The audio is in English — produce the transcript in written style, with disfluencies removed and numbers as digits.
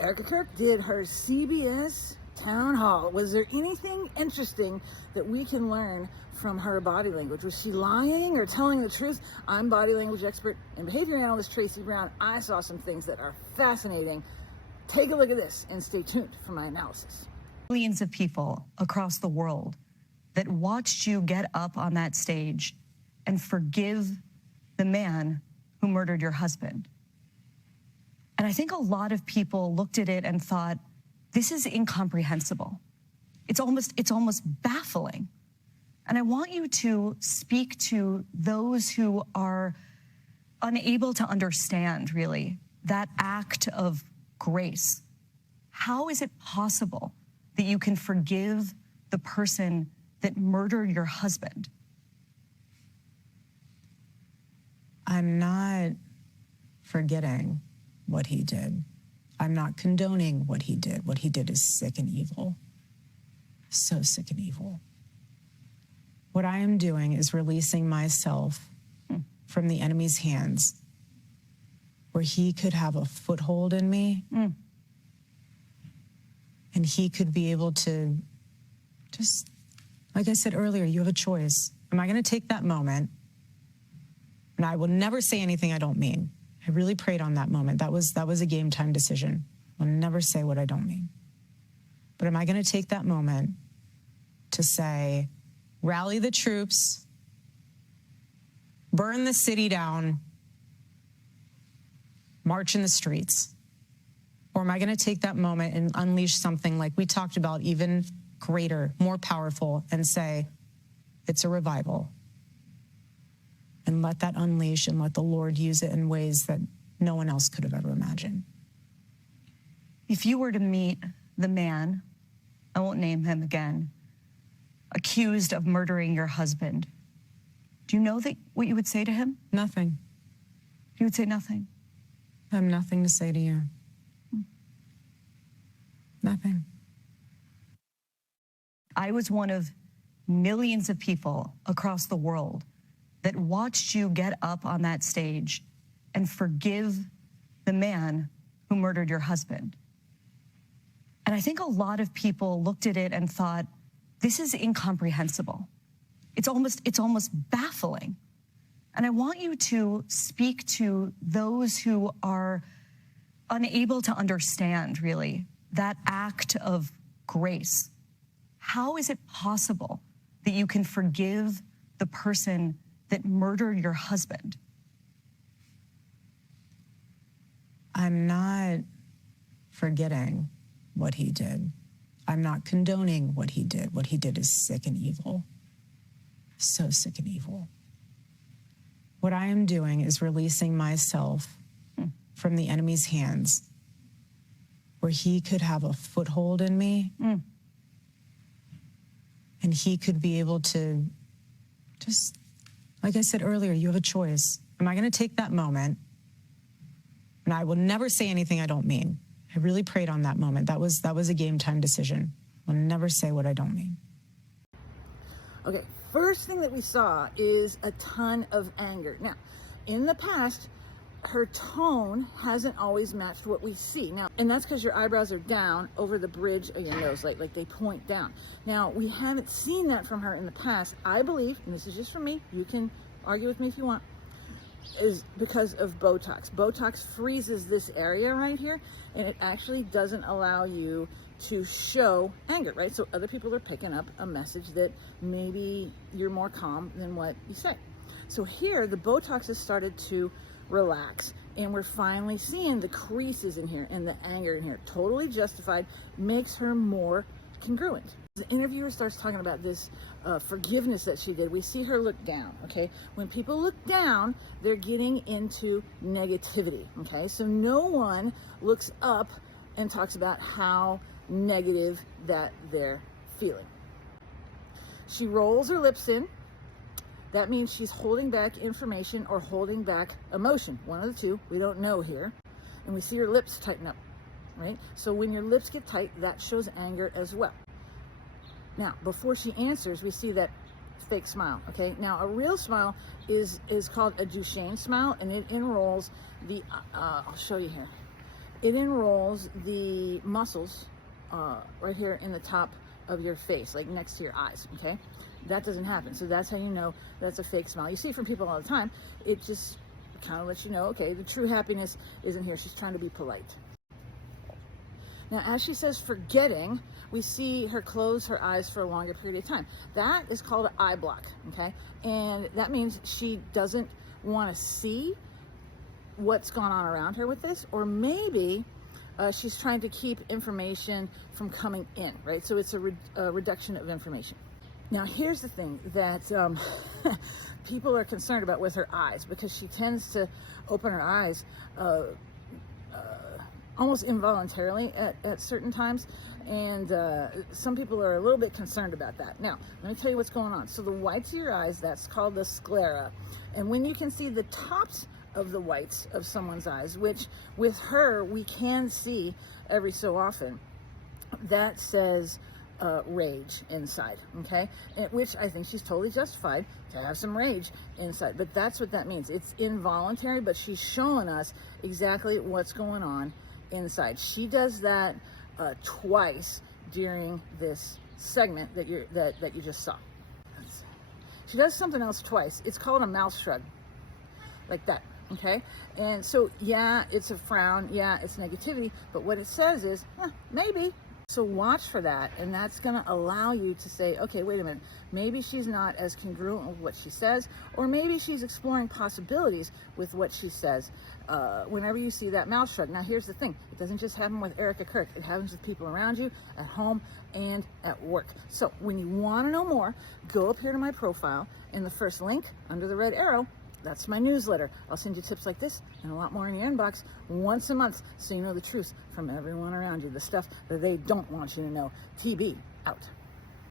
Erika Kirk did her CBS town hall. Was there anything interesting that we can learn from her body language? Was she lying or telling the truth? I'm body language expert and behavior analyst Traci Brown. I saw some things that are fascinating. Take a look at this and stay tuned for my analysis. Millions of people across the world that watched you get up on that stage and forgive the man who murdered your husband. And I think a lot of people looked at it and thought, this is incomprehensible. It's almost baffling. And I want you to speak to those who are unable to understand, really, that act of grace. How is it possible that you can forgive the person that murdered your husband? I'm not forgetting what he did. I'm not condoning what he did. What he did is sick and evil. So sick and evil. What I am doing is releasing myself from the enemy's hands where he could have a foothold in me and he could be able to just, like I said earlier, you have a choice. Am I going to take that moment? And I will never say anything I don't mean. I really prayed on that moment. That was a game time decision. I'll never say what I don't mean. But am I going to take that moment to say, rally the troops, burn the city down, march in the streets? Or am I going to take that moment and unleash something like we talked about, even greater, more powerful, and say, it's a revival? And let that unleash and let the Lord use it in ways that no one else could have ever imagined. If you were to meet the man, I won't name him again, accused of murdering your husband, do you know what you would say to him? Nothing. You would say nothing? I have nothing to say to you. Nothing. I was one of millions of people across the world that watched you get up on that stage and forgive the man who murdered your husband. And I think a lot of people looked at it and thought, this is incomprehensible. It's almost baffling. And I want you to speak to those who are unable to understand, really, that act of grace. How is it possible that you can forgive the person that murdered your husband? I'm not forgetting what he did. I'm not condoning what he did. What he did is sick and evil. So sick and evil. What I am doing is releasing myself from the enemy's hands where he could have a foothold in me and he could be able to just, like I said earlier, you have a choice. Am I going to take that moment? And I will never say anything I don't mean. I really prayed on that moment. That was a game time decision. I'll never say what I don't mean. Okay, first thing that we saw is a ton of anger. Now, in the past, her tone hasn't always matched what we see. Now, and that's because your eyebrows are down over the bridge of your nose, like they point down. Now, we haven't seen that from her in the past. I believe, and this is just for me, you can argue with me if you want, is because of Botox. Botox freezes this area right here, and it actually doesn't allow you to show anger, right? So other people are picking up a message that maybe you're more calm than what you say. So here, the Botox has started to relax, and we're finally seeing the creases in here and the anger in here. Totally justified, makes her more congruent. The interviewer starts talking about this forgiveness that she did. We see her look down, okay? When people look down, they're getting into negativity, okay? So no one looks up and talks about how negative that they're feeling. She rolls her lips in. That means she's holding back information or holding back emotion. One of the two, we don't know here. And we see her lips tighten up, right? So when your lips get tight, that shows anger as well. Now, before she answers, we see that fake smile, okay? Now, a real smile is called a Duchenne smile, and it enrolls the, I'll show you here. it enrolls the muscles right here in the top of your face, like next to your eyes, okay? That doesn't happen. So that's how you know that's a fake smile. You see from people all the time. It just kind of lets you know, okay, the true happiness isn't here. She's trying to be polite. Now, as she says forgetting, we see her close her eyes for a longer period of time. That is called an eye block, okay? And that means she doesn't want to see what's gone on around her with this, or maybe she's trying to keep information from coming in, right? So it's a reduction of information. Now, here's the thing that people are concerned about with her eyes, because she tends to open her eyes almost involuntarily at certain times, and some people are a little bit concerned about that. Now, let me tell you what's going on. So the whites of your eyes, that's called the sclera, and when you can see the tops of the whites of someone's eyes, which with her we can see every so often, that says rage inside, okay? Which I think she's totally justified to have some rage inside, but that's what that means. It's involuntary, but she's showing us exactly what's going on inside. She does that twice during this segment that you just saw. She does something else twice. It's called a mouth shrug, like that, okay? And so, yeah, it's a frown, yeah, it's negativity, but what it says is, maybe. So watch for that, and that's going to allow you to say, okay, wait a minute, maybe she's not as congruent with what she says, or maybe she's exploring possibilities with what she says whenever you see that mouth shrug. Now, here's the thing. It doesn't just happen with Erika Kirk. It happens with people around you, at home, and at work. So when you want to know more, go up here to my profile, and the first link under the red arrow, that's my newsletter. I'll send you tips like this and a lot more in your inbox once a month, so you know the truth from everyone around you, the stuff that they don't want you to know. TB out.